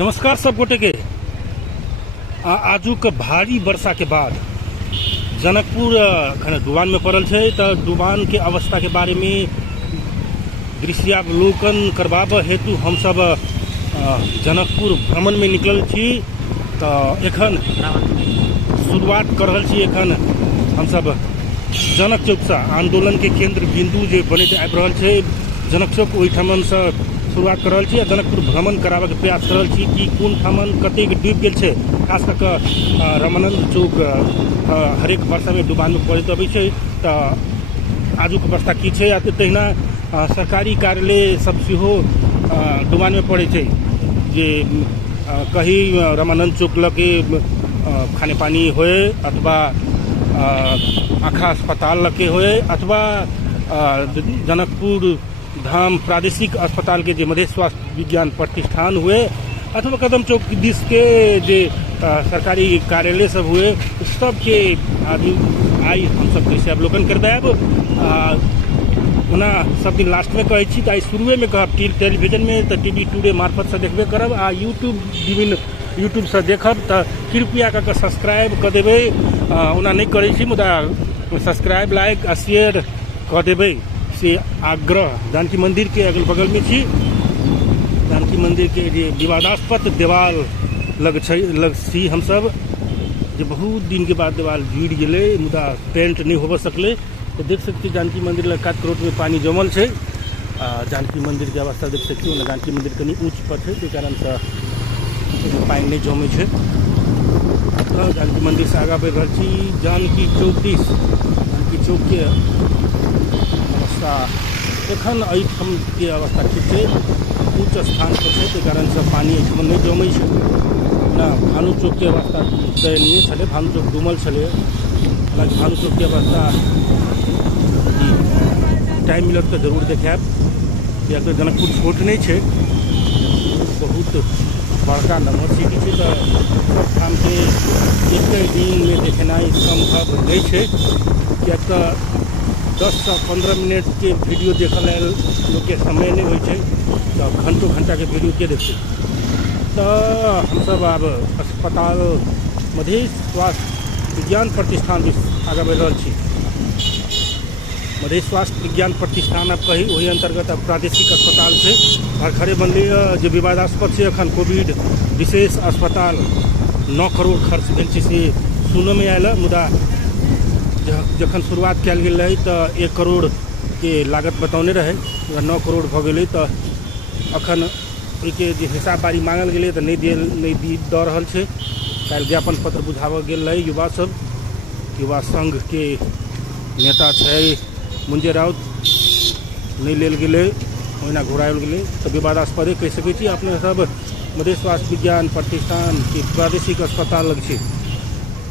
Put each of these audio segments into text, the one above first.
नमस्कार सब गोटे के। आजुक भारी वर्षा के बाद जनकपुर डुबान में पड़ल है। तो डुबान के अवस्था के बारे में दृश्यावलोकन करबाब हेतु हम सब जनकपुर भ्रमण में निकल छी। तो एखन शुरुआत कर रहल छी। एखन हम सब जनक चौक से आंदोलन के केंद्र बिंदु जो बनते आबि रहल छै जनक चौक, ओहिठाम से शुरुआत कर रहल छी। जनकपुर भ्रमण कराबे के प्रयास कर रहल छी कि कोन ठामन कतेक डूबि गेल छै। खास कर के रामानंद चौक हरेक वर्षा में डुबान में पड़ैत अबै छै। तो आजुक अवस्था की छै। तहिना सरकारी कार्यालय सब सेहो डुबान में पड़े छै। जे कहीं रामानंद चौक लगे खाने पानी होए अथवा आँखा अस्पताल लगे होए अथवा जनकपुर धाम प्रादेशिक अस्पताल के जो मधेश स्वास्थ्य विज्ञान प्रतिष्ठान हुए अथवा कदम चौक दिस के जे सरकारी कार्यालय सब हुए, सबके आई हम सब दृश्यावलोकन कर देब। ओना सब दिन लास्ट में कहे छी, आई शुरुए में कहब टेलीविजन में तो टीवी टुडे मार्फत से देखबे करब आ यूट्यूब से देखब। तो कृपया करके सब्सक्राइब कर देवे। ओना नहीं करे छी, मुदा सब्सक्राइब लाइक आ शेयर कर देवे से आग्रह। जानकी मंदिर के अगल बगल में छी। जानकी मंदिर के जे विवादास्पद देवाल लग छी हम सब, जो बहुत दिन के बाद देवाल गिर गए मुदा पेंट नहीं हो सकले। तो देख सकते जानकी मंदिर लग काट करोट में पानी जमल है। जानकी मंदिर के अवस्था देख सकते हो। जानकी मंदिर कनी ऊँच पर है, कारण से पानी नहीं जमे है। तो जानकी मंदिर से आगा बढ़ रही छी जानकी चौक दिस। जानकी चौक के अवस्था एखन एहिठाम के अवस्था ठीक है, उच्च स्थान पर है। तो कारण से पानी एहिठाम नहीं जमे है ना। भानु चौक के अवस्था दयनीय छे। भानु चौक डूबल छे। हालांकि भानु चौक के अवस्था टाइम मिलत तो जरूर देखाब। या तो जनकपुर छोट नहीं है, बहुत बड़का नंबर सिटी है। तो सब ठाम के एक दिन में देखनाइ संभव नहीं है। क्या तो 10 से 15 मिनट के वीडियो देखल लोग के समय नहीं होय छै। तो घंटा के वीडियो के देखते। तो हम सब अब अस्पताल मधेश स्वास्थ्य विज्ञान प्रतिष्ठान भी आगे बढ़ रहा छी। मधेश स्वास्थ्य विज्ञान प्रतिष्ठान अब कही वही अंतर्गत अब प्रादेशिक अस्पताल से और खड़े बनले जो विवादास्पद से अखन कोविड विशेष अस्पताल 9 करोड़ खर्च भेल छै से सुनने में आयल। मुदा जखन शुरुआत कल गई रही तो 1 करोड़ के लागत बतौने रहे, 9 करोड़ भ गए। तो अखन के हिसाब बारी मांगल गए तो नहीं दे रहल छै। कल ज्ञापन पत्र बुझाव गेल रहे। युवा संघ के नेता है मुंजे राउत, नहीं लेल गए, ओहिना घुरायल गए। तो विवादास्पद कह सकै छी। अपने सब मधेश स्वास्थ्य विज्ञान प्रतिष्ठान के प्रादेशिक अस्पताल लग छै।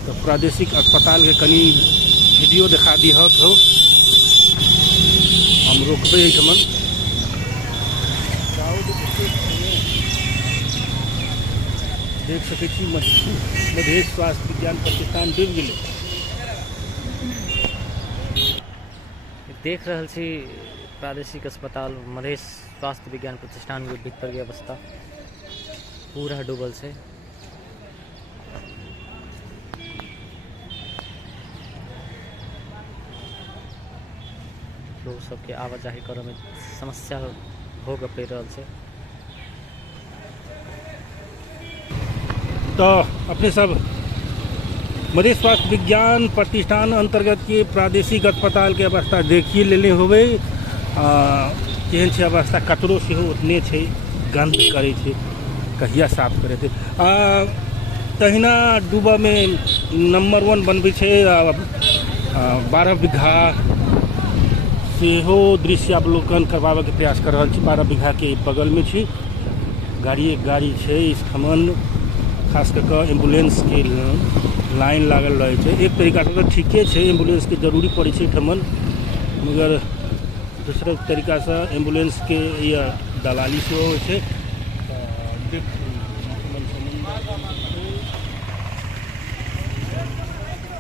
तो प्रादेशिक अस्पताल के कनी वीडियो दिखा दी हो तो हम रोकबे एहिठमन। देख सकै छी मधेश स्वास्थ्य विज्ञान प्रतिष्ठान डूब गए। देख रहल छी प्रादेशिक अस्पताल मधेश स्वास्थ्य विज्ञान प्रतिष्ठान के भीतर की अवस्था पूरा डूबल है। लोग सबके आवाजाही करे में समस्या भोग पड़ रहा है। तो अपने सब मधेश स्वास्थ्य विज्ञान प्रतिष्ठान अंतर्गत के प्रादेशिक अस्पताल के अवस्था देखिए लेने होवे। केहन छै अवस्था, कचरो सेहो उतने छै, गंध करे छै, कहिया साफ करे थे। तहिना डूबा में नंबर 1 बनबै छै 12 बीघा सेहो दृश्यावलोकन करवाबे के प्रयास कर रहल छी। 12 बीघा के बगल में छी गाड़ी छै। इस ठमन खास करके एम्बुलेंस के लाइन लागल रहे छै। एक तरीका से तो ठीके है, एम्बुलेंस के जरूरी पड़े छै ठमन, मगर दूसरे तरीका से एम्बुलेंस के या दलाली से हो छै।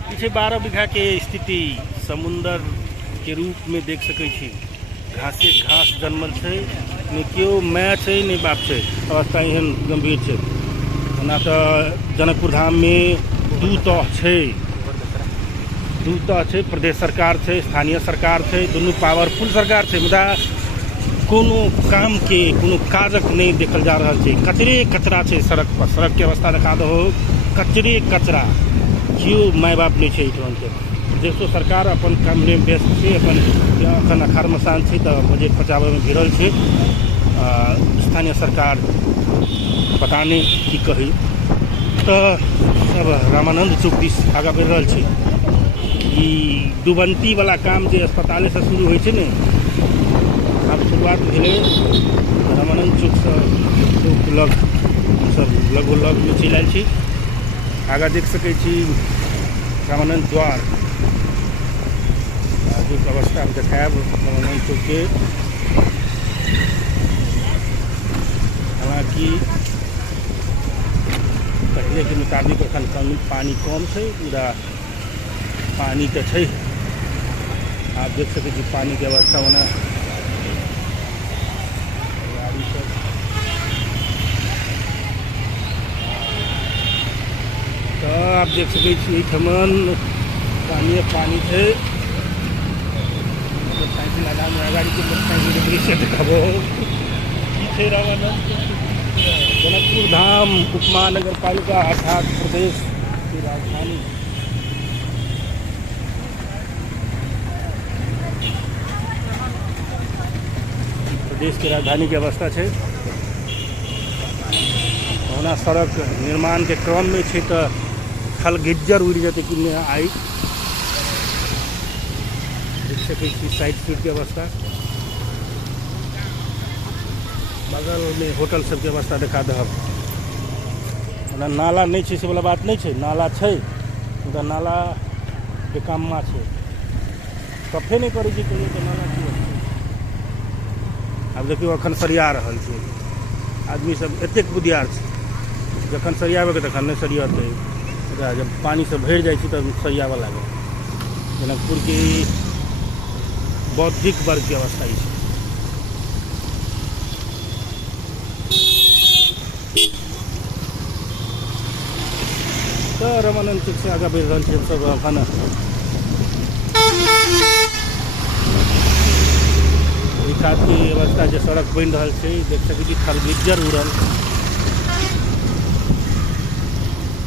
पीछे 12 बीघा के स्थिति समुंदर के रूप में देख सकै छी। घास जन्मल है, नहीं क्यों माय है नहीं बाप है। अवस्था एहन गंभीर है। ओना तऽ जनकपुर धाम में दू तह छै, प्रदेश सरकार छै, स्थानीय सरकार छै, दुनू पावरफुल सरकार छै, मुदा कोनो काम के कोनो काजक नहीं देखल जा रहा है। कचरे कचरा छै सड़क पर, सड़क के अवस्था देखा दो, कचरे कचरा, क्यों माय बाप नहीं छै एहिठाम के। प्रदेशो सरकार अपन काम में व्यस्त छै, अपन अखन अखाड़ मसान छै तऽ बजट पचाबे में भिड़ल छै। स्थानीय सरकार पता नहीं की कही, तो सब रामानंद चौक दिस आगा बढ़ि रहल छै। ई डुबंती वाला काम जे अस्पताले से शुरू होइ छै ने, आब शुरुआत भेलै रामानंद चौक से चौक लग, सब लगोलग में चलि आयल छी। आगा देख सकै छी रामानंद द्वार, आगूक अवस्था देखायब रामानंद चौक के। हालांकि पहले के मुताबिक अखन पानी कम छै, मुदा पानी तो छै। आप देख सकै छी पानी के अवस्था होना, गाड़ी सब तो आप देख सकै छी एहिठमन पानी छै। मोटरसाइकिल लगा में गाड़ी के मोटरसाइकिल के दृश्य देखाबो की छै। रामानंद जनकपुर धाम उपमहानगर पालिका अर्थात प्रदेश की राजधानी, प्रदेश की राजधानी की अवस्था है। होना सड़क निर्माण के क्रम में है तो खल गिज्जर उड़ जाते कि नहीं आई। देख सकै छी साइड स्ट्रीट की अवस्था, बगल में होटल सब की अवस्था देखा दहब। ओना नाला नहीं छै से वाला बात नहीं छै, नाला छै, मुदा नाला के काम में छै, कफे नहीं करै छै कहियो तो नाला की होतै। आब देखियो अखन सरिया रहल छै, आदमी सब एतेक बुधियार छै, जखन सरियाबे के तखन नहीं सरियतै, जब पानी से भरि जाइ छै तब सरियाबे लागल। जनकपुर की बौद्धिक वर्ग की अवस्था है। तो रामानंद चौक से आगा बढ़ रहा है सब अखन विकास की अवस्था जो सड़क बन रहा है। देख सकै छी खरगिज्जर उड़ल,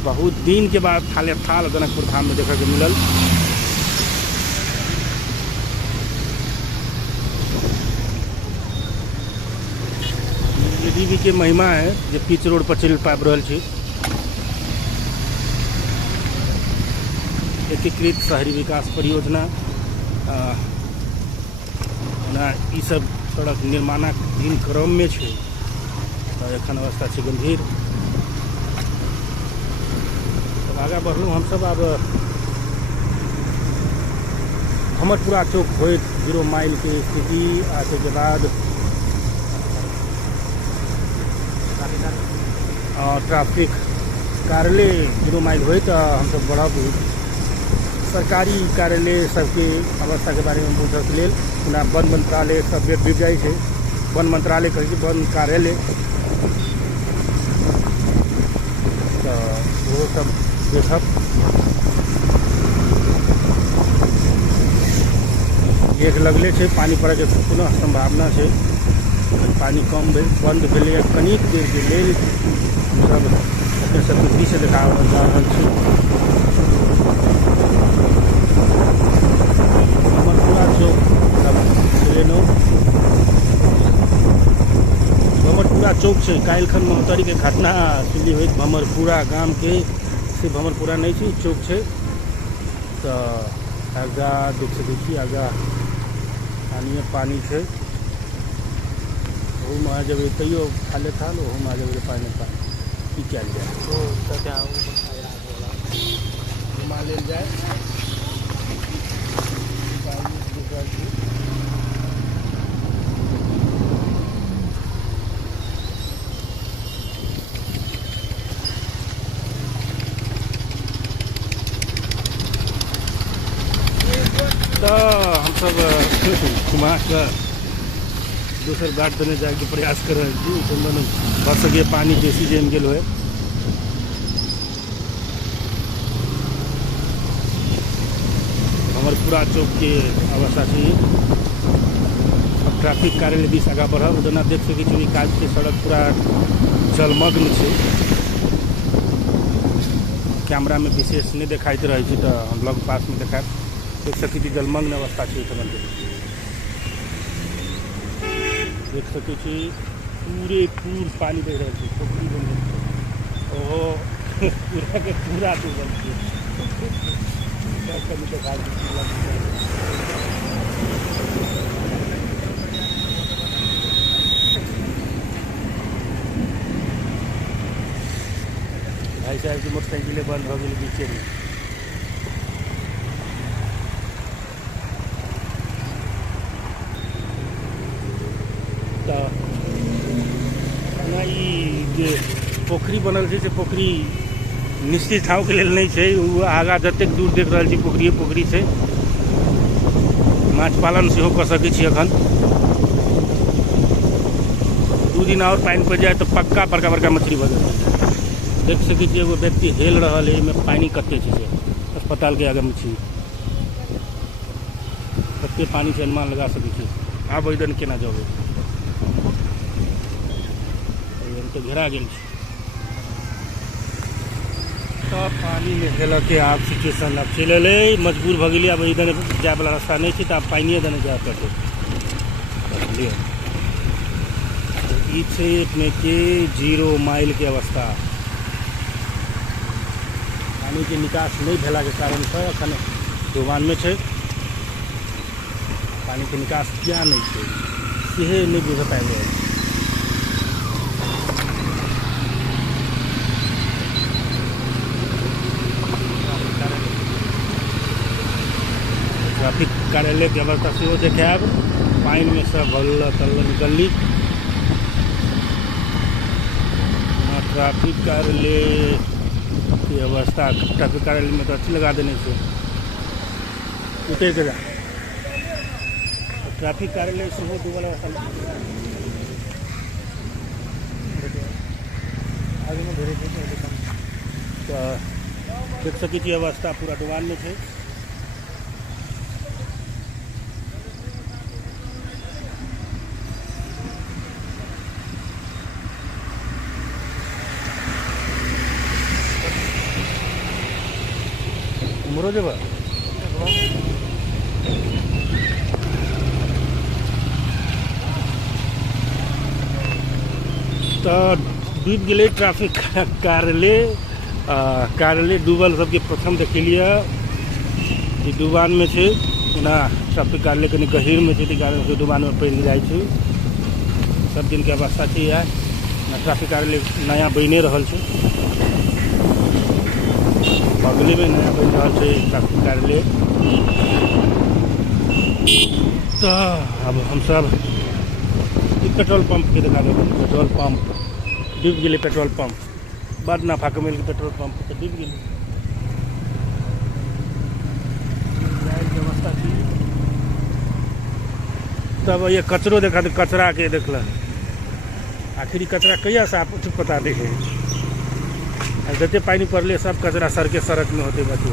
बहुत दिन के बाद थाले थाल जनकपुर धाम में देखा के मिलल। ये देवी के महिमा है जो पिच रोड पर चल पाबि रहल छै। एकीकृत शहरी विकास परियोजना ना ई सब सड़क निर्माणाधीन क्रम में छै, एखन अवस्था छै गंभीर। तब आगा बढ़लहुँ हमसब, आब भमरपुरा चौक होइत 0 माइल के स्थिति, आ के बाद ट्रैफिक कार्यालय 0 माइल होइत हमसब बढ़ब सरकारी कार्यालय सबके अवस्था के बारे में पूछे के लेल। वन मंत्रालय सब बिक जाइ छै, वन मंत्रालय कहै छै वन कार्यालय, तो वो सब देखब। एक लगले छै, पानी पड़े के पुनः संभावना छै, पानी कम बंद भेलै कनिक देर के लेल सब अपने सबके दृश्य देखा रहल छै। भमरपुरा चौक भमरपुरा चौक से काल्हिखन महोत्तरी के घटना सुनली हुई। भमरपुरा गाम के से भमरपुरा नहीं छै, चौक छै। तो आगा देख सकै छी, आगा स्थानीय पानी छै, ओहूमे आ जेबै तैयो थाले थाल, ओहूमे आ जेबै पानी की कयल जाए, घुमा लेल जाए। तो हम सब घुमा कर दूसर बाट देने जाए के प्रयास कर रहे हैं। भर सके पानी बेसी जम गल है। अमरपुरा चौक के अवस्था छै। अब ट्रैफिक कार्यालय दिस आगा बढ़ब जेना देख सकै छी काज के सड़क पूरा जलमग्न छै। कैमरा में विशेष नहीं देखाइत रहे छै, तो हम लग पास में देखाब। देख सकै छी जलमग्न अवस्था छै एहिठाम के। देख सकै छी पूरे पानी बह रहा है, पोखरी बन रही है। ओहो पूरा के पूरा डूबल छै। कभी देखा भाई साहब की मोटरसाइकिलें बंद हो गई बीचे में। तो जे पोखरी बनल छै से पोखरी निश्चित ठाव के लेल नहीं छै। आगा जतेक दूर देख रहा छी पोखरी से माछ पालन सेहो कऽ सकै छी। अखन 2 दिन और पानी पड़ जाए तो पक्का बड़का मछली भऽ जाए। देख सकै छी एगो व्यक्ति हेल रहा है, में पानी कते छै से अस्पताल के आगे में छी। कते पानी से अनुमान लगा सकै छी। आवेदन केना जाबे तो घेरा गेल छै। तो पानी में हेल के आब सिचुएशन अब चल अल मजबूर भ गई। अब इधर जाए वाला रास्ता नहीं है, तो आप पानी देने जाए पड़ते। अपने के 0 माइल के अवस्था पानी के निकास नहीं भेला के कारण से अखन डुबान में है। पानी के निकास क्या नहीं है से नहीं बुझ पाए। ट्रैफिक कार्यालय की अवस्था से देखाब। पानी में सब हल्ला तल्ला निकलली। ट्रैफिक कार्यालय की अवस्था, ट्रैफिक कार्यालय में तो अच्छी लगा देने से उतर के जा। ट्रैफिक कार्यालय से हो डूबल अवस्था आगे में भेरे तो देख सकै छी अवस्था पूरा डुबान में है। मरो जब तो डूब गए ट्रैफिक कार्यालय डूबल सबके प्रथम देख लिया। डुबान में है ना, ट्रैफिक कार्यालय कनी गहीर में है, कारण से डुबान में पड़ जाए। सब दिन के अवस्था है यह ना। ट्रैफिक कार्यालय नया बने रहा है, बगले में नया बन रहा है ट्रैफिक कार्यालय। तो अब हम सब पेट्रोल पंप के दिखा दें। पेट्रोल पंप डूब गए। पेट्रोल पंप बड़ नफा कमेल के पेट्रोल पंप तो डूब गए। व्यवस्था थी। तब ये कचरो देखा तो कचरा के देखल आखिर कचरा कहिया साफ पता देखे। जते पानी पड़ले सब कचरा सड़क में होते होते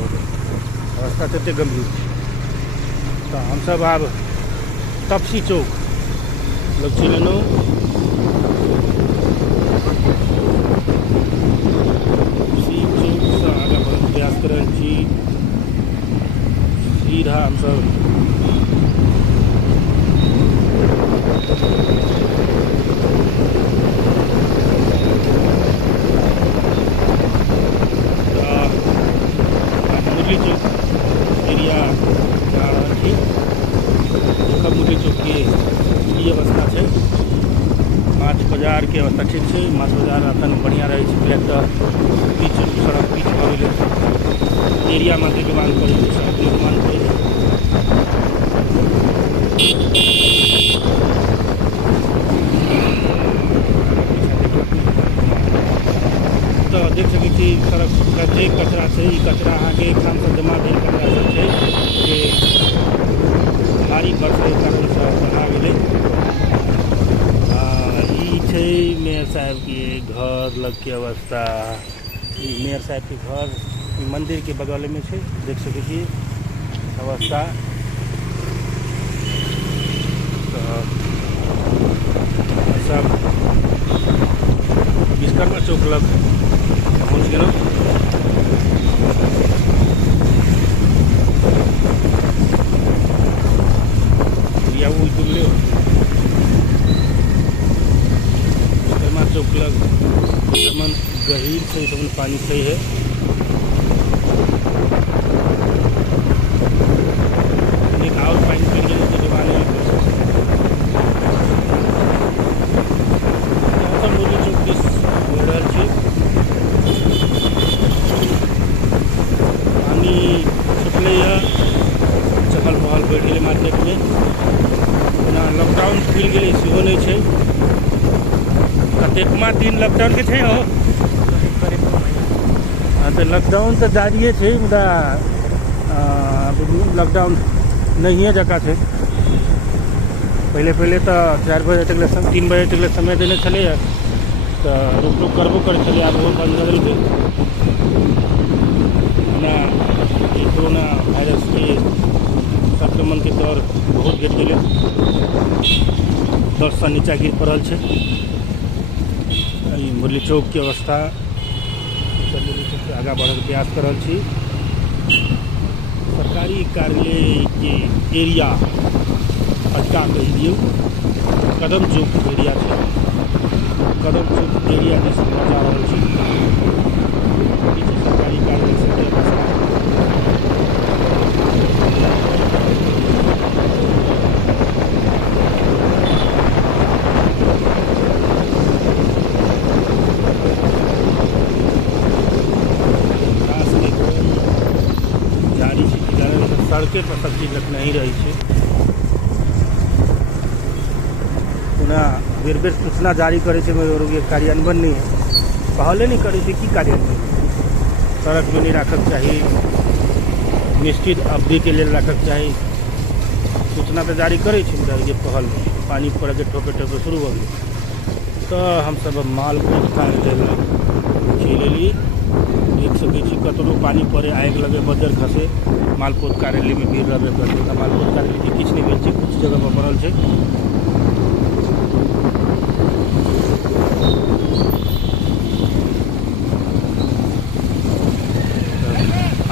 अवस्था तते गंभीर। तो हम सब अब तपसी चौक लोग चिन्हनो चौक से आगे बढ़े प्रयास कर रहे छी। सीधा हम सब चौक एरिया जा रहा थी। मुरली चौक की अवस्था है। माछ बाजार के अवस्था ठीक है। माछ बाजार अपन बढ़िया रहे पहले तो बीच सड़क बीच भ गए एरिया में दुकान पड़े सड़क निर्माण पड़े। तो देख सकै छी सड़क जे कचरा छै ई कचरा अहाँके एकठाम से जमा भेल कचरा सब छै जे भारी वर्षा के कारण से बना गेलै। ई छै मेयर साहब के घर लग के अवस्था। मेयर साहब के घर मंदिर के बगल में है, देख सकै छी। अवस्था। तो सब विश्वकर्मा चौक लग पहुँच गए। या वो तुमने विश्वकर्मा चौक लग मन गहीर से तो पानी सही है। एक और पानी पड़ गया तो जमाने मुरली चौक दिस हो रहा है। पानी छुटले चहल पहल बढ़ गए मार्केट में। ना लॉकडाउन खुल गए सेहो नहीं है। कतेकमा दिन लॉकडाउन के थे हो। हाँ तो लॉकडाउन तो जारी थे मुदा लॉकडाउन नहीं है जगह थे। पहले तो 4 बजे तक 3 बजे तक समय देने चले तो रुक रुक करबो कर चले। अब वो बंद कर दिए ना। कोरोना वायरस के संक्रमण के दौर बहुत गिर गए। 10 से नीचा गिर पड़ल है। मुरली चौक की अवस्था मुरली चौक से आगा बढ़े प्रयास कर रहा छी। सरकारी कार्यालय के एरिया हटका कह दियो। कदम चौक एरिया है। कदम चौक एरिया जैसे जा रहा छी। सरकारी कार्यालय से सड़कें पर सब चीज नहीं रही है। पुनः बेर बेर सूचना जारी करे कार्यान्वयन नहीं है। पहले नहीं करे की कार्यान्वयन सड़क में नहीं रखक चाहिए। निश्चित अवधि के लिए रखक चाहिए। सूचना तो जारी करे ये पहल पानी पड़ के ठोके ठोके शुरू हो गए। तो हम सब माल चले लिए देख सके कतरो पानी पड़े आग लगे बजर खसे। मालपोत कार्यालय में भीड़ रहे करते। मालपोत कार्यालय के किछ नहीं भेल कुछ जगह पर पड़ल है।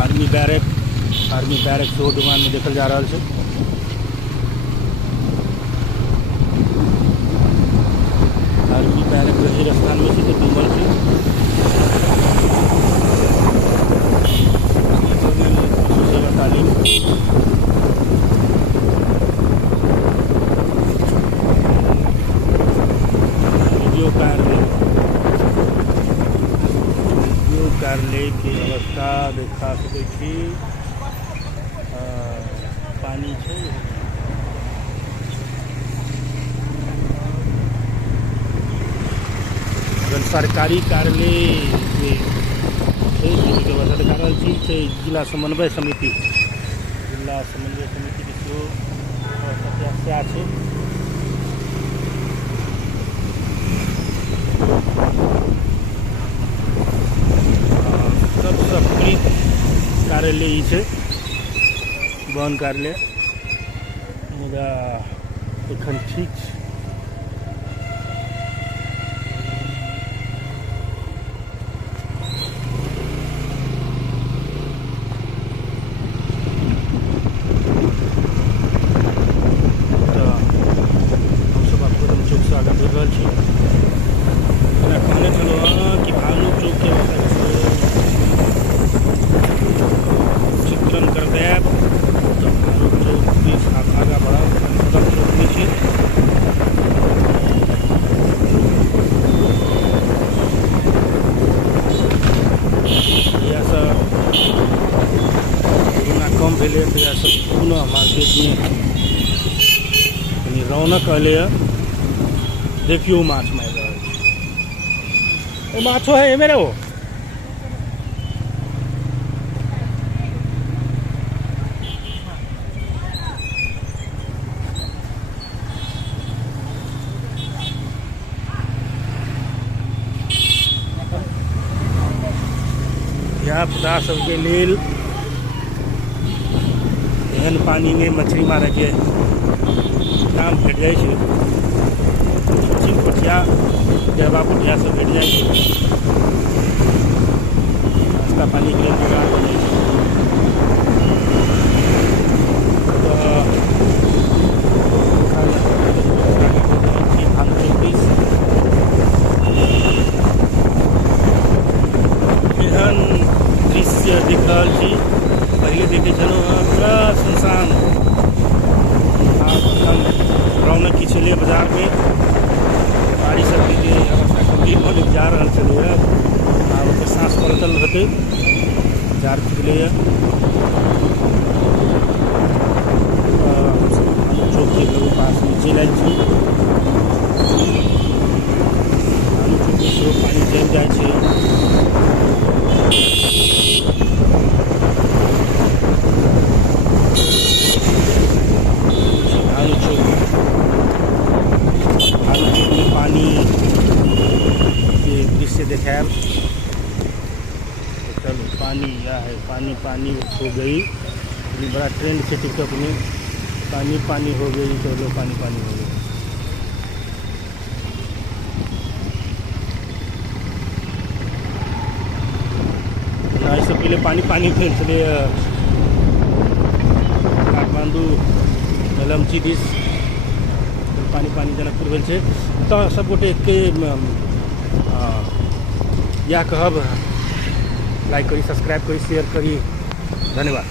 आर्मी बैरक सेहो डुमान में देखल जा रहा है। आर्मी बैरक रही स्थान में से डूबल है। तालीम वीडियो कार्यालय की अवस्था देखा सके छी। पानी है। सरकारी कार्यालय व्यवस्था देखा रहा छी। जिला समन्वय समिति के सेहो समस्या है। सबसे प्रीत कार्यालय है वन कार्यालय। मुदा एखन ठीक है। कहने चलो कि भानु चौक के चित्रण कर दें तो भानु चौक की आगा बढ़ा कदम चौक नीचे यह सब कम भेले तो यह सब पुनः मार्केट में रौनक अले। देखियो माछ मार रहा है। माछो है मेरे वो धिया पुता सबके लेल एहन पानी में मछली मारे के काम भेट जाए छै। चिप पोठिया डेरबा पोठिया सब भेट जाए छै। नाश्ता पानी के लिए जुगाड़ हो जाए छै। एहन दृश्य देख रहल छी, पहले देखे छलहुँ हँ पूरा सुनसान, आब एकदम रौनक की छलै बाजार में। गाड़ी सबके जे अवस्था गंभीर होने जा रहल छलैए, आब ओकर सांस पलटल हेतै, बाजार खुजलैए। चौक के लोग पास नीचे लाइन छी, आलू चौक में सेहो पानी जम जाए छै। आलू चौक में पानी के दृश्य देखाएब। चलो पानी यह है, पानी पानी हो गई, बड़ा ट्रेंड है टिकटॉक में, पानी पानी हो गई, चलो पानी पानी हो गई। इससे पहले पानी पानी भेल छलै काठमांडू मेलमची दिस, पानी पानी जनकपुर भेल छै। तऽ सब गोटे के इएह कहब, लाइक करी, सब्सक्राइब करी, शेयर करी। धन्यवाद।